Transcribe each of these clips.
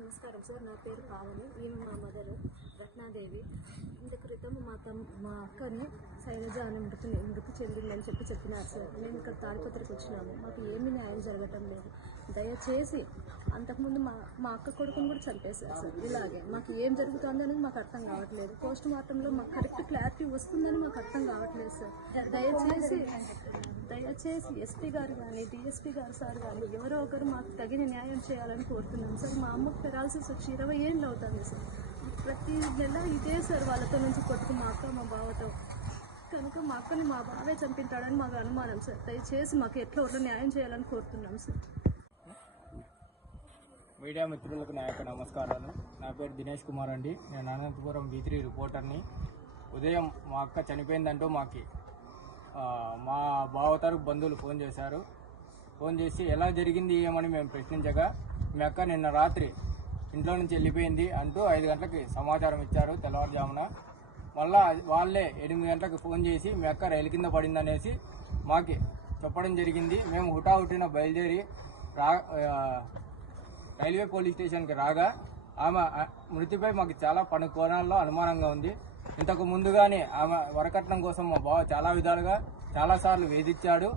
నమస్కారం సార్ నా పేరు పావని. ఈమె మా మదర్ రత్నాదేవి. ఇంత క్రితం మా తమ్ మా అక్కని శైలజ అని మృతి మృతి చెందిందని చెప్పి చెప్పినారు సార్. మేము ఇక్కడ తాడిపత్రికి వచ్చినాము. మాకు ఏమీ న్యాయం జరగటం లేదు. దయచేసి అంతకుముందు మా మా అక్క కొడుకుని కూడా చంపేశారు సార్. ఇలాగే. మాకు ఏం జరుగుతుంది అనేది మాకు అర్థం కావట్లేదు. పోస్ట్ మార్టంలో మాకు కరెక్ట్ క్లారిటీ వస్తుందని మాకు అర్థం కావట్లేదు సార్. దయచేసి దయచేసి ఎస్పీ గారు కానీ డిఎస్పీ గారు సార్ కానీ ఎవరో ఒకరు మాకు తగిన న్యాయం చేయాలని కోరుతున్నాం సార్. మా అమ్మకు పెరాల్సిస్ వచ్చి ఇరవై ఏళ్ళు అవుతుంది సార్. ప్రతి నెల ఇదే సార్ వాళ్ళతో నుంచి కొట్టుకు మా అక్క మా బావతో. కనుక మా అక్కని మా బావే చంపింటాడని మాకు అనుమానం సార్. దయచేసి మాకు ఎట్లా ఒకటి న్యాయం చేయాలని కోరుతున్నాం సార్. మీడియా మిత్రులకు నా యొక్క నమస్కారాలు. నా పేరు దినేష్ కుమార్ అండి. నేను అనంతపురం బీ త్రీ రిపోర్టర్ని. ఉదయం మా అక్క చనిపోయిందంటూ మాకి మా బావతారు బంధువులు ఫోన్ చేశారు. ఫోన్ చేసి ఎలా జరిగింది ఏమని మేము ప్రశ్నించగా మీ అక్క నిన్న రాత్రి ఇంట్లో నుంచి వెళ్ళిపోయింది అంటూ ఐదు గంటలకి సమాచారం ఇచ్చారు తెల్లవారుజామున. మళ్ళా వాళ్ళే ఎనిమిది గంటలకు ఫోన్ చేసి మీ అక్క రైలు కింద పడిందనేసి మాకి చెప్పడం జరిగింది. మేము హుటాహుటిన బయలుదేరి రా రైల్వే పోలీస్ స్టేషన్కి రాగా ఆమె మృతిపై మాకు చాలా పలు కోణాల్లో అనుమానంగా ఉంది. ఇంతకు ముందుగానే ఆమె వరకట్నం కోసం మా బావ చాలా విధాలుగా చాలాసార్లు వేధించాడు.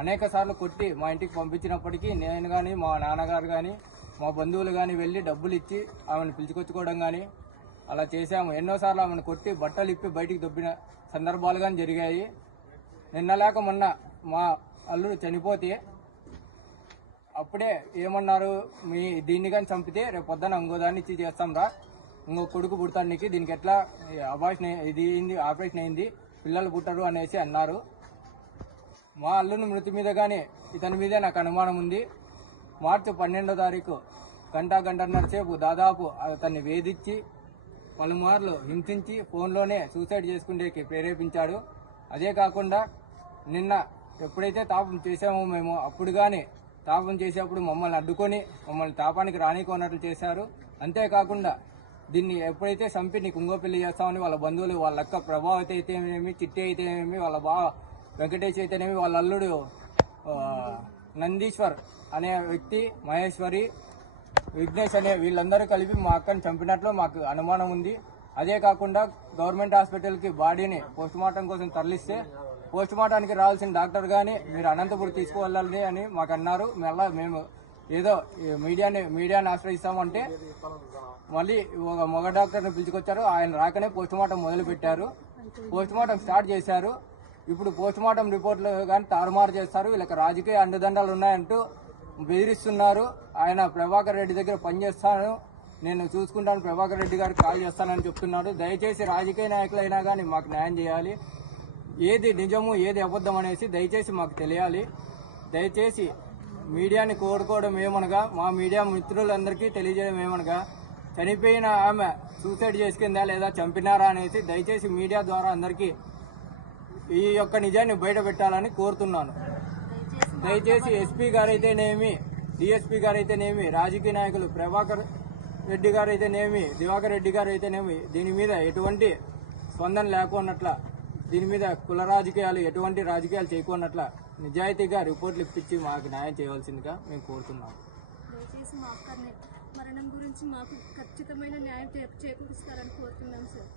అనేక సార్లు కొట్టి మా ఇంటికి పంపించినప్పటికీ నేను కానీ మా నాన్నగారు కానీ మా బంధువులు కానీ వెళ్ళి డబ్బులు ఇచ్చి ఆమెను పిలుచుకొచ్చుకోవడం కానీ అలా చేశాము. ఎన్నోసార్లు ఆమెను కొట్టి బట్టలు ఇప్పి బయటికి దొబ్బిన సందర్భాలు కానీ జరిగాయి. నిన్న లేక మొన్న మా అల్లుడు చనిపోతే అప్పుడే ఏమన్నారు? మీ దీన్ని కానీ చంపితే రేపు పొద్దున ఇంకో దాన్ని ఇచ్చి చేస్తాం రా. ఇంకో కొడుకు పుడతాడు నీకు. దీనికి ఎట్లా అబార్షన్ ఇది అయింది ఆపరేషన్ అయింది పిల్లలు పుట్టరు అనేసి అన్నారు. మా అల్లుని మృతి మీద కానీ ఇతని మీదే నాకు అనుమానం ఉంది. మార్చి పన్నెండో తారీఖు గంట గంటన్నర సేపు దాదాపు అతన్ని వేధించి పలుమార్లు హింసించి ఫోన్లోనే సూసైడ్ చేసుకునేకి ప్రేరేపించాడు. అదే కాకుండా నిన్న ఎప్పుడైతే తాపం చేసామో మేము అప్పుడు కానీ తాపం చేసేప్పుడు మమ్మల్ని అడ్డుకొని మమ్మల్ని తాపానికి రానికోనట్లు చేశారు. అంతేకాకుండా దీన్ని ఎప్పుడైతే చంపి నీకు ఇంకో పెళ్ళి చేస్తామని వాళ్ళ బంధువులు వాళ్ళ అక్క ప్రభావతి అయితేనేమి చిట్టి అయితేనేమి వాళ్ళ బావ వెంకటేష్ అయితేనేమి వాళ్ళ అల్లుడు నందీశ్వర్ అనే వ్యక్తి మహేశ్వరి విఘ్నేష్ అనే వీళ్ళందరూ కలిపి మా అక్కని చంపినట్లు మాకు అనుమానం ఉంది. అదే కాకుండా గవర్నమెంట్ హాస్పిటల్కి బాడీని పోస్ట్ మార్టం కోసం తరలిస్తే పోస్ట్ మార్టానికి రావాల్సిన డాక్టర్ కానీ మీరు అనంతపురం తీసుకువెళ్ళాలి అని మాకు అన్నారు. మళ్ళీ మేము ఏదో మీడియాని మీడియాని ఆశ్రయిస్తామంటే మళ్ళీ ఒక మగ డాక్టర్ని పిలుచుకొచ్చారు. ఆయన రాకనే పోస్ట్ మార్టం మొదలు పెట్టారు. పోస్ట్ మార్టం స్టార్ట్ చేశారు. ఇప్పుడు పోస్ట్ మార్టం రిపోర్ట్లు కానీ తారుమారు చేస్తారు. వీళ్ళకి రాజకీయ అండదండాలు ఉన్నాయంటూ బెదిరిస్తున్నారు. ఆయన ప్రభాకర్ రెడ్డి దగ్గర పనిచేస్తాను నేను చూసుకుంటాను. ప్రభాకర్ రెడ్డి గారికి కాల్ చేస్తానని చెప్తున్నాడు దయచేసి రాజకీయ నాయకులైనా కానీ మాకు న్యాయం చేయాలి. ఏది నిజము ఏది అబద్ధం అనేసి దయచేసి మాకు తెలియాలి. దయచేసి మీడియాని కోరుకోవడం ఏమనగా మా మీడియా మిత్రులందరికీ తెలియజేయడం ఏమనగా చనిపోయిన ఆమె సూసైడ్ చేసుకుందా లేదా చంపినారా అనేసి దయచేసి మీడియా ద్వారా అందరికీ ఈ యొక్క నిజాన్ని బయటపెట్టాలని కోరుతున్నాను. దయచేసి ఎస్పీ గారైతేనేమి డిఎస్పీ గారైతేనేమి రాజకీయ నాయకులు ప్రభాకర్ రెడ్డి గారు దివాకర్ రెడ్డి గారు అయితేనేమి దీని మీద ఎటువంటి స్పందన లేకున్నట్ల దీని మీద కుల రాజకీయాలు ఎటువంటి రాజకీయాలు చేయకున్నట్ల నిజాయితీగా రిపోర్ట్లు ఇప్పించి మాకు న్యాయం చేయవలసిందిగా మేము కోరుతున్నాం. దయచేసి మా అక్కని మరణం గురించి మాకు ఖచ్చితమైన న్యాయం చే- చేకూరుస్తారని కోరుతున్నాం సార్.